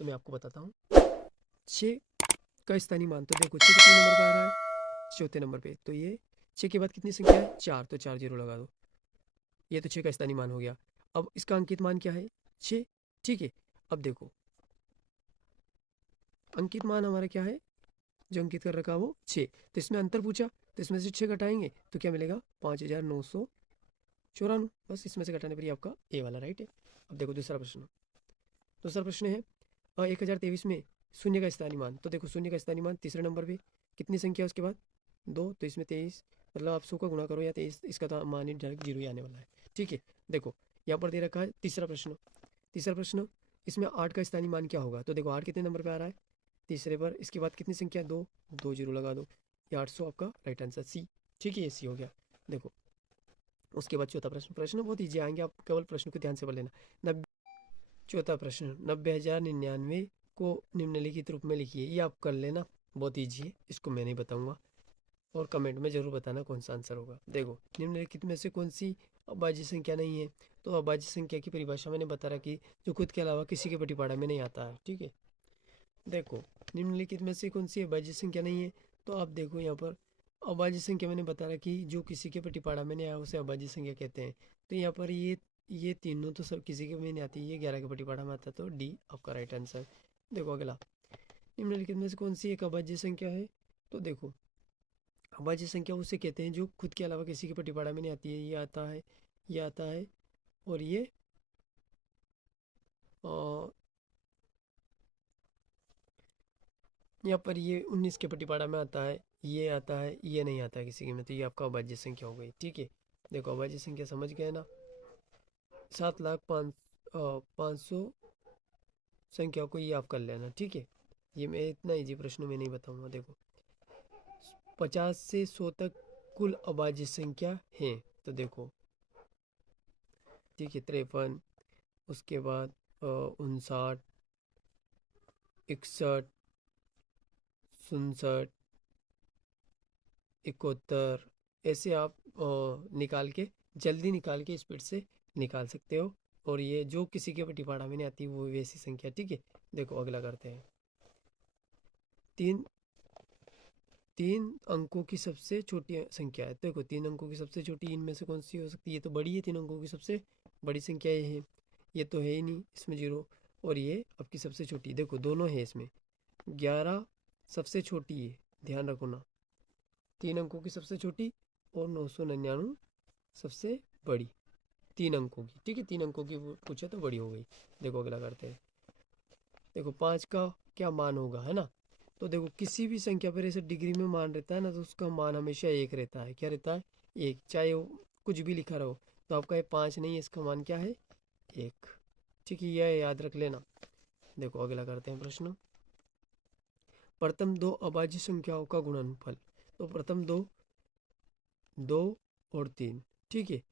तो मैं आपको बताता हूँ। 6 का स्थानीय मान, तो देखो 6 कितने नंबर पे आ रहा है, चौथे नंबर पे। तो ये 6 के बाद कितनी संख्या है, 4, तो 4 जीरो लगा दो। ये तो 6 का स्थानीय मान हो गया। अब इसका अंकित मान क्या है, 6। ठीक है, अब देखो अंकित मान हमारा क्या है, जो अंकित कर रखा वो 6। तो इसमें अंतर पूछा, तो इसमें से 6 घटाएंगे तो क्या मिलेगा, 5994। बस इसमें से घटाने पर ये आपका ए वाला राइट है। अब देखो दूसरा प्रश्न। दूसरा प्रश्न है 1023 में शून्य का स्थानीय मान। तो देखो शून्य का स्थानीय मान तीसरे नंबर पे कितनी संख्या है उसके बाद 2, तो इसमें 23, मतलब आप 100 का गुणा करो या 23, इसका तो मान ही डायरेक्ट जीरो ही आने वाला है। ठीक है, देखो यहाँ पर दे रखा है तीसरा प्रश्न। तीसरा प्रश्न, इसमें 8 का स्थानीय मान क्या होगा। तो देखो 8 कितने नंबर पे आ रहा है, तीसरे पर। इसके बाद कितनी संख्या, 2, 2 जीरो लगा दो। ये 800 आपका राइट आंसर सी। ठीक है, ये सी हो गया। देखो उसके बाद चौथा प्रश्न। प्रश्न बहुत ईजी आएंगे, आप केवल प्रश्न को ध्यान से पढ़ लेना। चौथा प्रश्न, 90,099 को निम्नलिखित रूप में लिखिए। ये आप कर लेना, बहुत ईजी है, इसको मैं नहीं बताऊंगा और कमेंट में जरूर बताना कौन सा आंसर होगा। देखो निम्नलिखित में से कौन सी अभाज्य संख्या नहीं है। तो अभाज्य संख्या की परिभाषा मैंने बता रखी, जो खुद के अलावा किसी के पटिपाड़ा में नहीं आता है। ठीक है, देखो निम्नलिखित में से कौन सी अभाज्य संख्या नहीं है। तो आप देखो यहाँ पर अभाज्य संख्या मैंने बता रखी, जो किसी के पटिपाड़ा में नहीं आया उसे अभाज्य संख्या कहते हैं। तो यहाँ पर ये तीनों तो सब किसी के में नहीं आती, ये 11 के पटिपाड़ा में आता, तो डी आपका राइट आंसर। देखो अगला, निम्नलिखित में से कौन सी एक अभाज्य संख्या है। तो देखो अभाज्य संख्या उसे कहते हैं जो खुद के अलावा किसी के पटिपाड़ा में नहीं आती है। ये आता है, ये आता है, और ये यहाँ पर ये 19 के पटिपाड़ा में आता है, ये आता है, ये नहीं आता है किसी के में। तो ये आपका अभाज्य संख्या हो गई। ठीक है, देखो अभाज्य संख्या समझ गए ना। 7,05,500 संख्या को ये आप कर लेना। ठीक है, ये मैं इतना इजी प्रश्न में नहीं बताऊंगा। देखो 50 से 100 तक कुल अभाज्य संख्या है। तो देखो ठीक है, 53, उसके बाद 59, 61, 67, 71, ऐसे आप निकाल के, जल्दी निकाल के स्पीड से निकाल सकते हो। और ये जो किसी के पटिपाड़ा में नहीं आती वो वैसी संख्या। ठीक है, देखो अगला करते हैं। तीन अंकों की सबसे छोटी संख्या है। देखो 3 अंकों की सबसे छोटी इनमें से कौन सी हो सकती है, ये तो बड़ी है। 3 अंकों की सबसे बड़ी संख्या ये है, ये तो है ही नहीं, इसमें 0, और ये आपकी सबसे छोटी। देखो दोनों है इसमें, 11 सबसे छोटी है, ध्यान रखो ना, 3 अंकों की सबसे छोटी, और 999 सबसे बड़ी, 3 अंकों की। ठीक है, 3 अंकों की पूछे तो बड़ी हो गई। देखो अगला करते हैं। देखो 5 का क्या मान होगा, है ना। तो देखो किसी भी संख्या पर ऐसे डिग्री में मान रहता है ना, तो उसका मान हमेशा 1 रहता है। क्या रहता है, 1, चाहे वो कुछ भी लिखा रहो। तो आपका ये 5 नहीं है, इसका मान क्या है, 1। ठीक है, यह याद रख लेना। देखो अगला करते हैं प्रश्न। प्रथम 2 अभाज्य संख्याओं का गुणनफल। तो प्रथम 2, 2 और 3, ठीक है,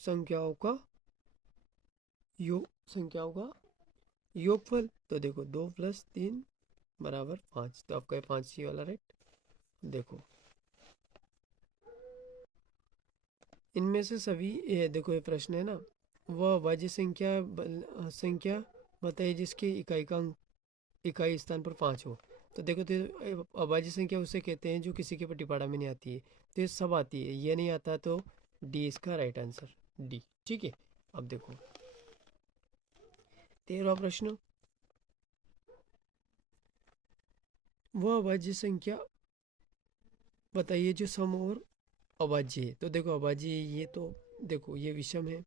संख्याओं का योगफल। तो देखो 2 + 3 = 5, तो आपका 5 ही वाला राइट। देखो इनमें से सभी, ये देखो ये प्रश्न है ना, वह अभाज्य संख्या बताइए जिसकी इकाई स्थान पर 5 हो। तो देखो तो अभाज्य संख्या उसे कहते हैं जो किसी के पटिपाड़ा में नहीं आती है। तो ये सब आती है, ये नहीं आता, तो डी इसका राइट आंसर, डी। ठीक है, अब देखो 13वां प्रश्न, वह अभाज्य संख्या बताइए जो सम और अभाज्य है। तो देखो अभाज्य ये तो देखो ये विषम है,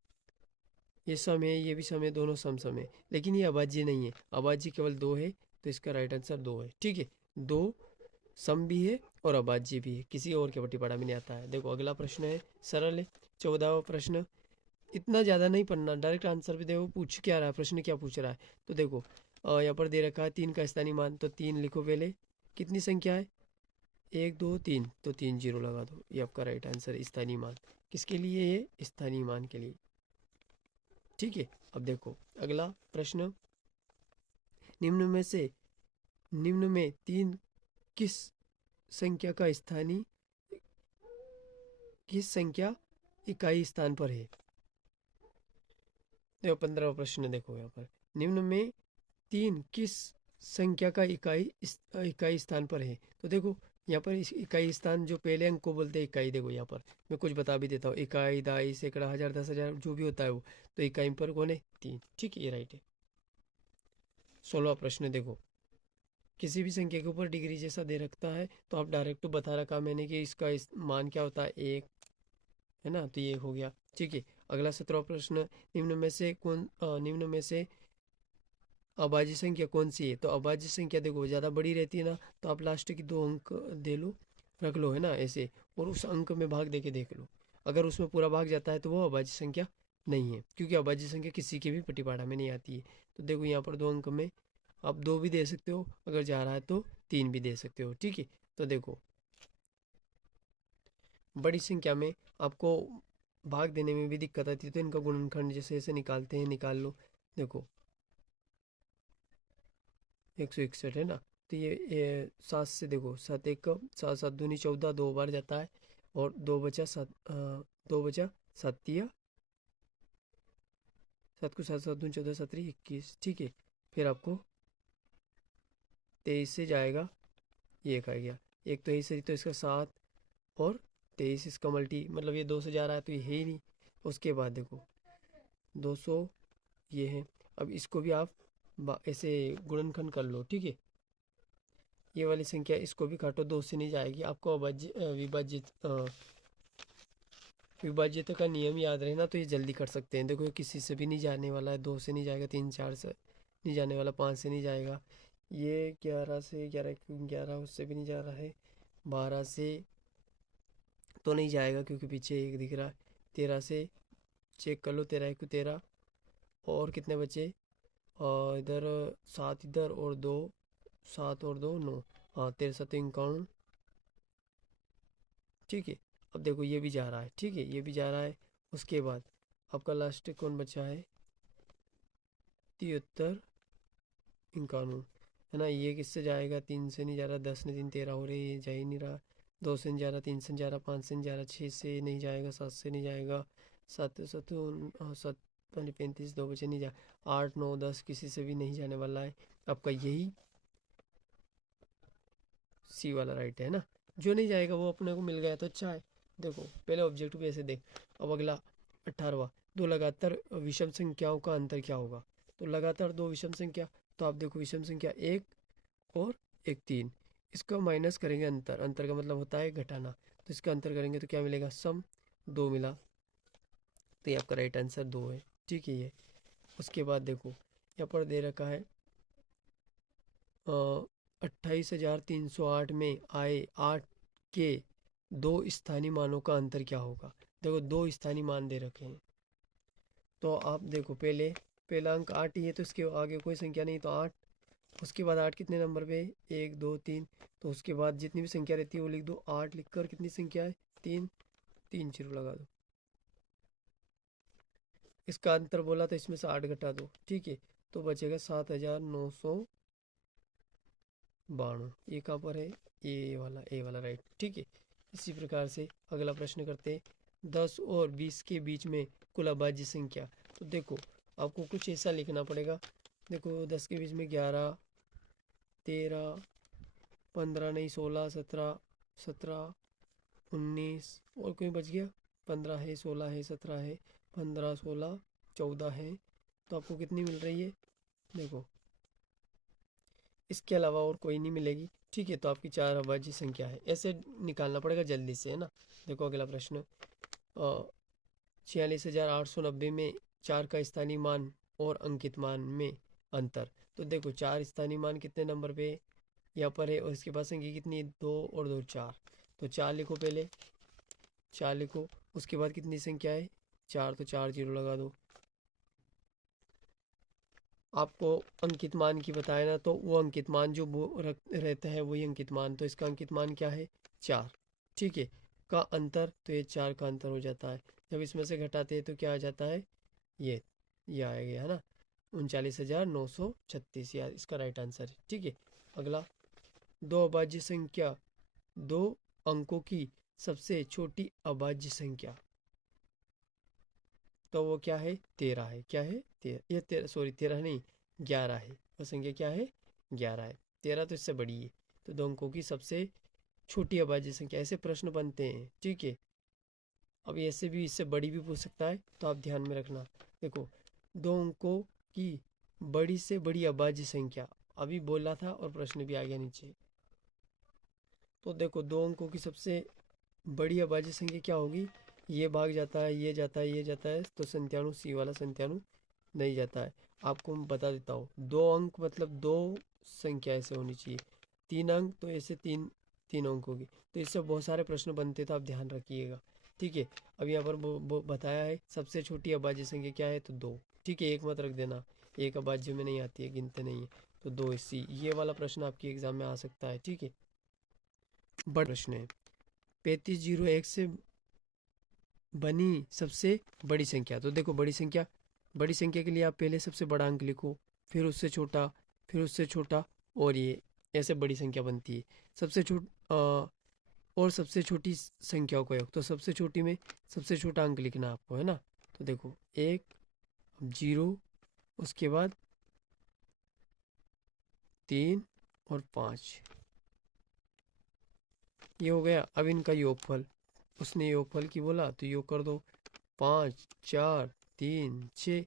ये सम है, ये भी सम है, दोनों सम सम है। लेकिन ये अभाज्य नहीं है, अभाज्य केवल 2 है, तो इसका राइट आंसर 2 है। ठीक है, 2 सम भी है और अभाज्य भी है, किसी और के पटिपाड़ा में नहीं आता है। देखो अगला प्रश्न है, सरल है, 14वां प्रश्न। इतना ज़्यादा नहीं पढ़ना, डायरेक्ट आंसर भी देखो पूछ क्या रहा है, प्रश्न क्या पूछ रहा है। तो देखो यहाँ पर दे रखा है 3 का स्थानीय मान। तो 3 लिखो पहले, कितनी संख्या है, 1, 2, 3, तो 3 जीरो लगा दो। ये आपका राइट आंसर स्थानीय मान किसके लिए है, स्थानीय मान के लिए। ठीक है, अब देखो अगला प्रश्न, निम्न में 3 किस संख्या का स्थानीय, किस संख्या इकाई स्थान पर है। देखो 15वां प्रश्न, देखो यहाँ पर निम्न में 3 किस संख्या का इकाई स्थान पर है। तो देखो यहाँ पर इस इकाई स्थान जो पहले अंक को बोलते हैं इकाई, देखो यहाँ पर मैं कुछ बता भी देता हूँ, इकाई, दाई, सैकड़ा, हजार, 10,000 जो भी होता है वो, तो इकाई पर कौन है 3। ठीक है, ये राइट है। 16वां प्रश्न देखो, किसी भी संख्या के ऊपर डिग्री जैसा दे रखता है तो आप डायरेक्ट बता रखा मैंने कि इसका मान क्या होता है 1, है ना, तो ये हो गया। ठीक है, अगला 17वां प्रश्न, निम्न में से अभाज्य संख्या कौन सी है। तो अभाज्य संख्या देखो ज़्यादा बड़ी रहती है ना, तो आप लास्ट की 2 अंक दे लो, रख लो, है ना, ऐसे, और उस अंक में भाग देके देख लो। अगर उसमें पूरा भाग जाता है तो वो अभाज्य संख्या नहीं है, क्योंकि अभाज्य संख्या किसी के भी पट्टीपाढ़ा में नहीं आती है। तो देखो यहाँ पर 2 अंक में आप 2 भी दे सकते हो, अगर जा रहा है तो 3 भी दे सकते हो। ठीक है, तो देखो बड़ी संख्या में आपको भाग देने में भी दिक्कत आती है, तो इनका गुणनखंड जैसे ऐसे निकालते हैं, निकाल लो। देखो 161 है ना, तो ये 7 से देखो, 7 1 7 7 दूनी 14, 2 बार जाता है, और 2 बचा 7, 2 बचा 7 तिया 7 को 7 7 दूनी 14 7 21। ठीक है, फिर आपको 23 से जाएगा, ये एक आ गया, एक तो यही, तो इसका 7 और 23 इसका मल्टी, मतलब ये 2 से जा रहा है तो ये है ही नहीं। उसके बाद देखो 200 ये है। अब इसको भी आप ऐसे गुणनखंड कर लो। ठीक है, ये वाली संख्या इसको भी काटो, 2 से नहीं जाएगी। आपको विभाज्यता का नियम याद रहे ना, तो ये जल्दी कर सकते हैं। देखो ये किसी से भी नहीं जाने वाला है, 2 से नहीं जाएगा, 3 4 से नहीं जाने वाला, 5 से नहीं जाएगा, ये 11 से 11 उससे भी नहीं जा रहा है, 12 से तो नहीं जाएगा क्योंकि पीछे एक दिख रहा है, 13 से चेक कर लो, 13 1 13, और कितने बचे, और इधर 7 इधर और 2, 7 और 2 9, हाँ 13 7 51। ठीक है, अब देखो ये भी जा रहा है। ठीक है, ये भी जा रहा है। उसके बाद आपका लास्ट कौन बचा है, 73 51, है ना, ये किससे जाएगा, 3 से नहीं जा रहा, 10 ने 3 13 हो रही है, ये जा ही नहीं रहा, 2 से नहीं जा रहा, 3 से नहीं जा रहा, 5 से नहीं जा रहा, 6 से नहीं जाएगा, 7 से नहीं जाएगा, 7 7 7 35, 2 बचे नहीं जा, 8 9 10 किसी से भी नहीं जाने वाला है। आपका यही सी वाला राइट है ना, जो नहीं जाएगा वो अपने को मिल गया तो अच्छा है। देखो पहले ऑब्जेक्टिव ऐसे देख। अब अगला 18वां, दो लगातार विषम संख्याओं का अंतर क्या होगा। तो लगातार 2 विषम संख्या, तो आप देखो विषम संख्या 1 और 1 3, इसका माइनस करेंगे, अंतर, अंतर का मतलब होता है घटाना, तो इसका अंतर करेंगे तो क्या मिलेगा, सम, 2 मिला, तो ये आपका राइट आंसर 2 है। ठीक है, ये उसके बाद देखो यहाँ पर दे रखा है 28,308 में आए 8 के 2 स्थानीय मानों का अंतर क्या होगा। देखो 2 स्थानीय मान दे रखे हैं, तो आप देखो पहला अंक 8 ही है, तो इसके आगे कोई संख्या नहीं, तो 8, उसके बाद 8 कितने नंबर पे, 1 2 3, तो उसके बाद जितनी भी संख्या रहती है वो लिख दो, 8 लिखकर कितनी संख्या है 3, 3 जीरो लगा दो। इसका अंतर बोला तो इसमें से 8 घटा दो। ठीक है, तो बचेगा 7,992, ये कहाँ पर है, ए वाला राइट। ठीक है, इसी प्रकार से अगला प्रश्न करते हैं, 10 और 20 के बीच में कुल अभाज्य संख्या। तो देखो आपको कुछ ऐसा लिखना पड़ेगा। देखो 10 के बीच में 11 13 15 नहीं 16 17 17 19, और कोई बच गया, 15 है, 16 है, 17 है, 15 16 14 है, तो आपको कितनी मिल रही है, देखो इसके अलावा और कोई नहीं मिलेगी। ठीक है, तो आपकी 4 अभाज्य संख्या है, ऐसे निकालना पड़ेगा जल्दी से, है ना। देखो अगला प्रश्न, 46,890 में 4 का स्थानीय मान और अंकित मान में अंतर। तो देखो 4 स्थानीय मान कितने नंबर पे यहाँ पर है, और इसके पास संख्या कितनी है, 2 और 2 4, तो 4 लिखो, पहले 4 लिखो, उसके बाद कितनी संख्या है 4, तो 4 जीरो लगा दो। आपको अंकित मान की बताया ना, तो वो अंकित मान जो रहता है वही अंकित मान, तो इसका अंकित मान क्या है 4। ठीक है, का अंतर, तो ये 4 का अंतर हो जाता है, जब इसमें से घटाते हैं तो क्या आ जाता है, ये आ गया, है ना, 39,936, यार इसका राइट आंसर है। ठीक है, अगला, 2 अभाज्य संख्या 2 अंकों की सबसे छोटी अभाज्य संख्या, तो वो क्या है 13 है, क्या है 13, ये 13 सॉरी 13 नहीं 11 है। वह संख्या क्या है? 11 है। 13 तो इससे बड़ी है, तो 2 अंकों की सबसे छोटी अभाज्य संख्या। ऐसे प्रश्न बनते हैं, ठीक है। अब ऐसे भी इससे बड़ी भी पूछ सकता है, तो आप ध्यान में रखना। देखो, 2 अंकों की बड़ी से बड़ी अभाज्य संख्या अभी बोला था और प्रश्न भी आ गया नीचे। तो देखो, 2 अंकों की सबसे बड़ी अभाज्य संख्या क्या होगी? ये भाग जाता है, ये जाता है, ये जाता है, तो संत्यानु सी वाला संत्यानु नहीं जाता है। आपको मैं बता देता हूँ, 2 अंक मतलब 2 संख्या ऐसे होनी चाहिए। 3 अंक तो ऐसे तीन अंकों की, तो इससे बहुत सारे प्रश्न बनते, तो आप ध्यान रखिएगा, ठीक है। अब यहाँ पर वो बताया है सबसे छोटी अभाज्य संख्या क्या है, तो 2, ठीक है। एक मत रख देना, एक अभाज्य में नहीं आती है, गिनते नहीं है, तो 2 इसी ये वाला प्रश्न आपके एग्जाम में आ सकता है, ठीक है। बड़ा प्रश्न है, 3501 से बनी सबसे बड़ी संख्या। तो देखो, बड़ी संख्या के लिए आप पहले सबसे बड़ा अंक लिखो, फिर उससे छोटा, फिर उससे छोटा, और ये ऐसे बड़ी संख्या बनती है। सबसे और सबसे छोटी संख्याओं का योग, तो सबसे छोटी में सबसे छोटा अंक लिखना आपको, है ना। तो देखो, 1, 0, उसके बाद 3 और 5, ये हो गया। अब इनका योगफल, उसने योगफल की बोला तो योग कर दो, 5, 4, 3, 6,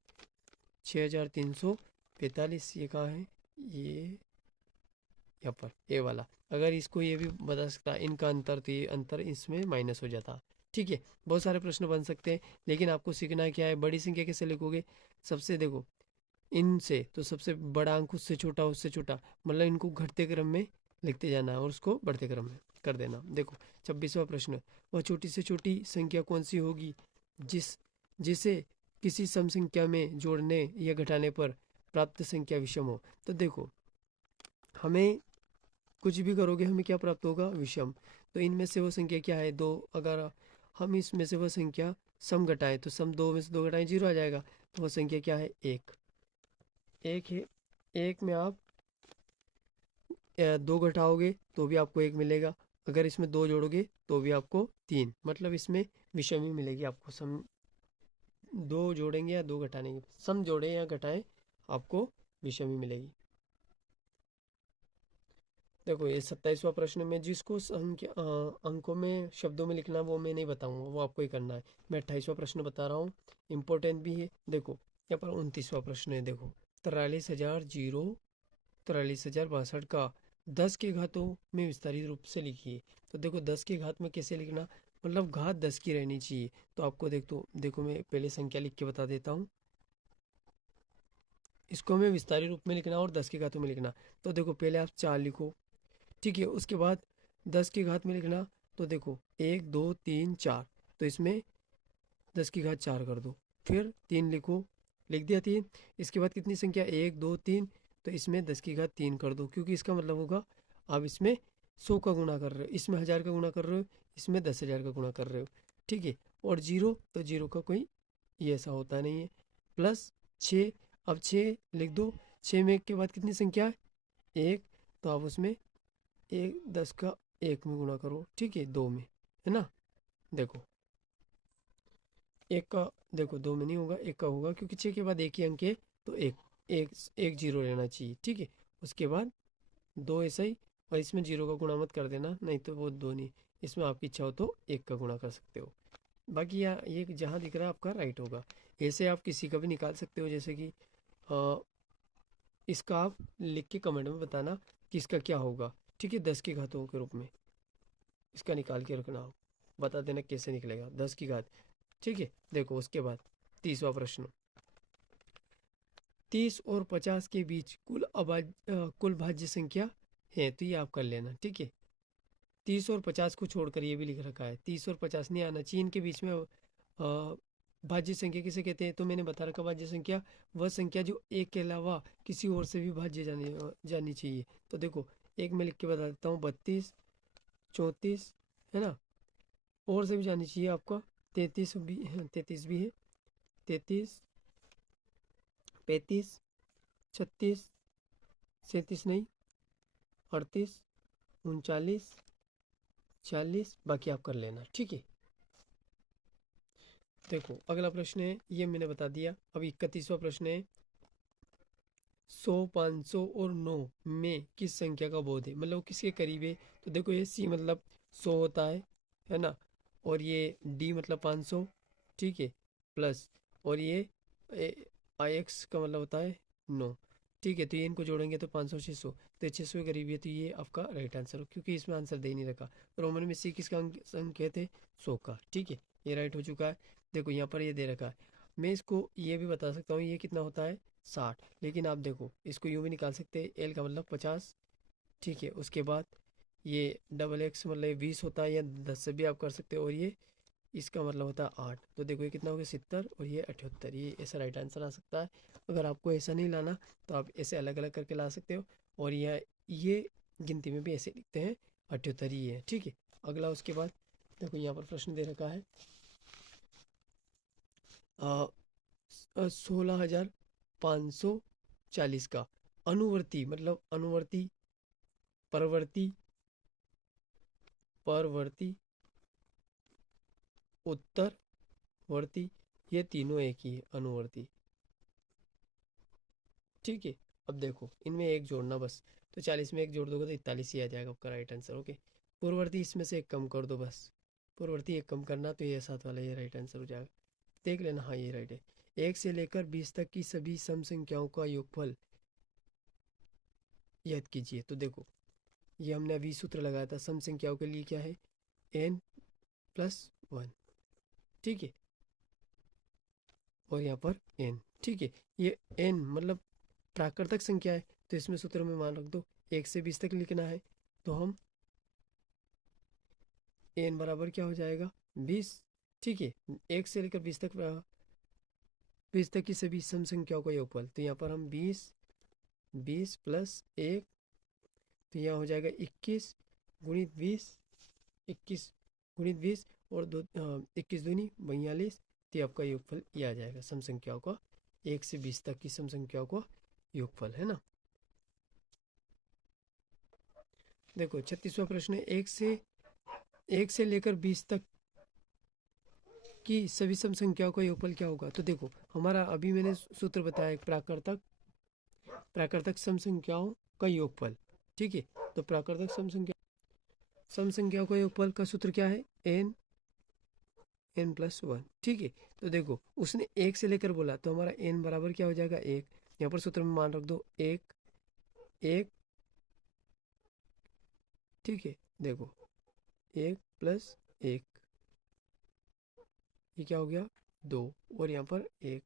6345। ये कहाँ है? ये यहाँ पर ए वाला। अगर इसको ये भी बता सकता इनका अंतर, तो ये अंतर इसमें माइनस हो जाता, ठीक है। बहुत सारे प्रश्न बन सकते हैं, लेकिन आपको सीखना क्या है, बड़ी संख्या कैसे लिखोगे। सबसे देखो, इनसे तो सबसे बड़ा अंक उससे छोटा, उससे छोटा, मतलब इनको घटते क्रम में लिखते जाना है और उसको बढ़ते क्रम में कर देना। देखो, 26वां प्रश्न, वह छोटी से छोटी संख्या कौन सी होगी जिसे किसी सम संख्या में जोड़ने या घटाने पर प्राप्त संख्या विषम हो। तो देखो, हमें कुछ भी करोगे हमें क्या प्राप्त होगा? विषम। तो इनमें से वो संख्या क्या है? 2। अगर हम इसमें से वह संख्या सम घटाएं, तो सम 2 में से 2 घटाएं 0 आ जाएगा। तो वह संख्या क्या है? 1 है। 1 में आप 2 घटाओगे तो भी आपको 1 मिलेगा। अगर इसमें 2 जोड़ोगे तो भी आपको 3, मतलब इसमें विषम ही मिलेगी आपको। सम 2 जोड़ेंगे या 2 घटाएंगे, सम जोड़े या घटाएं, आपको विषम ही मिलेगी। देखो, ये 27वां प्रश्न में जिसको संख्या अंकों में शब्दों में लिखना वो मैं नहीं बताऊंगा, वो आपको ही करना है। मैं 28वां प्रश्न बता रहा हूँ, इम्पोर्टेंट भी है। देखो, यहाँ पर 29वां प्रश्न है। देखो, 43,062 का 10 के घातों में विस्तारित रूप से लिखिए। तो देखो, 10 के घात में कैसे लिखना, मतलब घात 10 की रहनी चाहिए। तो आपको देखो मैं पहले संख्या लिख के बता देता हूँ। इसको हमें विस्तारित रूप में लिखना और 10 के घातों में लिखना। तो देखो, पहले आप 4 लिखो, ठीक है। उसके बाद 10 की घात में लिखना, तो देखो 1, 2, 3, 4, तो इसमें 10 की घात 4 कर दो। फिर 3 लिखो, लिख दिया 3। इसके बाद कितनी संख्या? 1, 2, 3, तो इसमें 10 की घात 3 कर दो, क्योंकि इसका मतलब होगा आप इसमें 100 का गुणा कर रहे हो, इसमें 1000 का गुणा कर रहे हो, इसमें 10,000 का गुणा कर रहे हो, ठीक है। और 0, तो 0 का कोई ये ऐसा होता नहीं है। प्लस 6, अब 6 लिख दो। 6 में के बाद कितनी संख्या है? 1, तो आप उसमें 10 का 1 में गुणा करो, ठीक है, 2 में, है ना। देखो, 1 का, देखो 2 में नहीं होगा, 1 का होगा, क्योंकि 6 के बाद एक ही अंक है, तो एक 0 रहना चाहिए, ठीक है। उसके बाद 2 ऐसा ही, और इसमें 0 का गुणा मत कर देना, नहीं तो वो 2 नहीं। इसमें आपकी इच्छा हो तो 1 का गुणा कर सकते हो। बाकी ये जहाँ दिख रहा है आपका राइट होगा। ऐसे आप किसी का भी निकाल सकते हो, जैसे कि अ, इसका आप लिख के कमेंट में बताना कि इसका क्या होगा, ठीक है। 10 की घातों के रूप में इसका निकाल के रखना, आप बता देना कैसे निकलेगा 10 की घात, ठीक है। देखो, उसके बाद 30वां प्रश्न, 30 और 50 के बीच कुल भाज्य संख्या है, तो ये आप कर लेना, ठीक है। 30 और 50 को छोड़कर ये भी लिख रखा है, 30 और 50 नहीं आना चाहिए इनके बीच में। भाज्य संख्या किसे कहते हैं? तो मैंने बता रखा, भाज्य संख्या वह संख्या जो एक के अलावा किसी और से भी भाज्य जानी चाहिए। तो देखो, एक में लिख के बता देता हूँ, 32, 34, है ना। और से भी जानी चाहिए आपका, 33 भी है, 33 भी है, 33, 35, 36, 37 नहीं, 38, 39, 40, बाकी आप कर लेना, ठीक है। देखो, अगला प्रश्न है, ये मैंने बता दिया। अब 31वां प्रश्न है, 100, 500 और 9 में किस संख्या का बोध है, मतलब वो किसके करीब है। तो देखो ये सी मतलब 100 होता है ना, और ये डी मतलब 500, ठीक है, प्लस, और ये आई एक्स का मतलब होता है 9, ठीक है। तो ये इनको जोड़ेंगे तो 500, 600, तो 600 के करीब है, तो ये आपका राइट आंसर हो, क्योंकि इसमें आंसर दे ही नहीं रखा। रोमन में सी किसका संकेत है, 100 का, ठीक है, ये राइट हो चुका है। देखो यहाँ पर ये दे रखा है, मैं इसको ये भी बता सकता हूँ ये कितना होता है 60, लेकिन आप देखो इसको यूँ भी निकाल सकते हैं, एल का मतलब 50, ठीक है। उसके बाद ये डबल एक्स मतलब 20 होता है, या 10 से भी आप कर सकते हो, और ये इसका मतलब होता है 8, तो देखो ये कितना हो गया 70 और ये 78, ये ऐसा राइट आंसर आ सकता है। अगर आपको ऐसा नहीं लाना तो आप ऐसे अलग अलग करके ला सकते हो, और ये गिनती में भी ऐसे लिखते हैं 78 ही है, ठीक है। अगला उसके बाद देखो यहाँ पर प्रश्न दे रखा है 16,540 का अनुवर्ती, मतलब अनुवर्ती, परवर्ती, परवर्ती, उत्तरवर्ती, ये तीनों एक ही है, अनुवर्ती, ठीक है। अब देखो इनमें एक जोड़ना बस, तो 40 में एक जोड़ दोगे तो 41 ही आ जाएगा आपका राइट आंसर, ओके। पूर्ववर्ती इसमें से एक कम कर दो बस, पूर्ववर्ती एक कम करना, तो ये साथ वाला ये राइट आंसर हो जाएगा, देख लेना, हाँ ये राइट है। 1 से लेकर 20 तक की सभी सम संख्याओं का योगफल याद कीजिए। तो देखो ये हमने अभी सूत्र लगाया था, सम संख्याओं के लिए क्या है, n+1, ठीक है, और यहाँ पर n, ठीक है। ये n मतलब प्राकृतिक संख्या है, तो इसमें सूत्र में मान रख दो, 1 से 20 तक लिखना है, तो हम n बराबर क्या हो जाएगा 20, ठीक है। 1 से लेकर 20 तक, 20 तक की सभी सम संख्याओं का योगफल, तो यहाँ पर हम 20, 20 प्लस 1, तो यहाँ हो जाएगा 21 गुणित 20, 21 गुणित 20, और 21 दूनी 42, तो ये आपका योगफल ये आ जाएगा सम संख्याओं का, 1 से 20 तक की सम संख्याओं का योगफल, है ना। देखो 36वां प्रश्न है, 1 से लेकर 20 तक की सभी सम संख्याओं का योगफल क्या होगा। तो देखो हमारा अभी मैंने सूत्र बताया एक प्राकृतिक सम संख्याओं का योगफल, ठीक है। तो प्राकृतिक सम संख्याओं का योगफल का सूत्र क्या है, n+1, ठीक है। तो देखो उसने 1 से लेकर बोला, तो हमारा n बराबर क्या हो जाएगा 1, यहाँ पर सूत्र में मान रख दो 1, 1, ठीक है। देखो 1 + 1, ये क्या हो गया 2, और यहाँ पर 1,